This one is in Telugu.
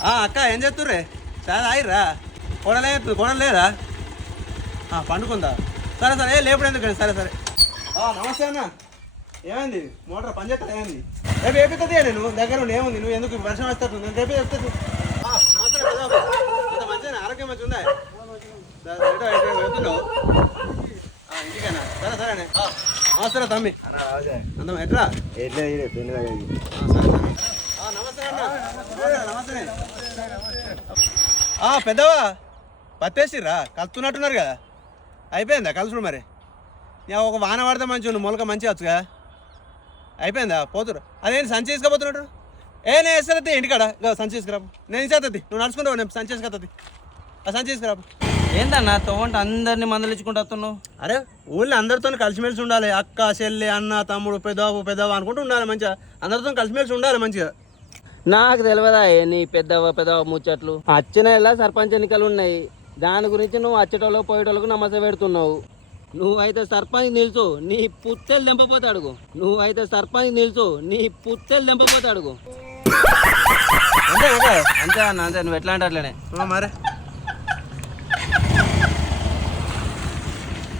ఆ, అక్క ఏం చేస్తుర్రే? సరే ఆయిర్రా కొడలే కొడలు లేదా? పండుకుందా. సరే సరే లేపుడు ఎందుకు సరే సరే. నమస్తే అన్న. ఏమైంది? మోటార్ పని చేస్తా ఏమైంది? రేపు వేపిస్తుంది నేను దగ్గర ఉండి ఏముంది? నువ్వు ఎందుకు వర్షం వస్తుంది నేను రేపే చెప్తాను మంచిగా ఆరోగ్యం మంచిగా ఉందా? సరే, సరే, వెళ్తున్నావు? ఇంటికేనా సరే సరే నమస్తే తమ్మి. అందం ఎట్రా? ఎట్లా పెళ్ళి ఆ, నమస్తే అన్న. ఆ, నమస్తే. ఆ, పెద్దవా పత్తేసిర్రా కలుస్తున్నట్టున్నారు కదా. అయిపోయిందా కలుసుడు మరి? యా, ఒక వాన పడితే మంచిగా ఉండు మొలక మంచిగా వచ్చుగా. అయిపోయిందా? పోతురు అదేంటి సంచి తీసుకుపోతున్నట్టు? ఏ నేను వేస్తుంది ఇంటికాడ. సంచి తీసుకురా నేను ఇచ్చేస్తుంది నువ్వు నడుచుకుంటావు నేను సంచి తీసుకొస్తుంది ఆ సంచి తీసుకురా ఏందన్నా తోవంట అందరినీ మందలించుకుంటూ వస్తున్నావు? అరే ఊళ్ళో అందరితో కలిసిమెలిసి ఉండాలి. అక్క చెల్లి అన్న తమ్ముడు పెద్దబాబు పెద్దబాబు అనుకుంటూ ఉండాలి మంచిగా. అందరితో కలిసిమెలిసి ఉండాలి మంచిగా. నాకు తెలియదా నీ పెద్దవ పెద్దవ ముచ్చట్లు? అచ్చిన నెల సర్పంచ్ ఎన్నికలు ఉన్నాయి? దాని గురించి నువ్వు అచ్చటోళ్ళకు పోయేటోళ్ళకు నమస పెడుతున్నావు. నువ్వైతే సర్పంచ్ నిల్చు నీ పుత్తెలు దింపపోతే అడుగు. నువ్వైతే సర్పంచ్ నిల్చు నీ పుత్తెలు దింపపోతే అడుగు. అంతే కదా అంతే అన్న అంతే నువ్వు ఎట్లా అంటే అట్లనే. మరి.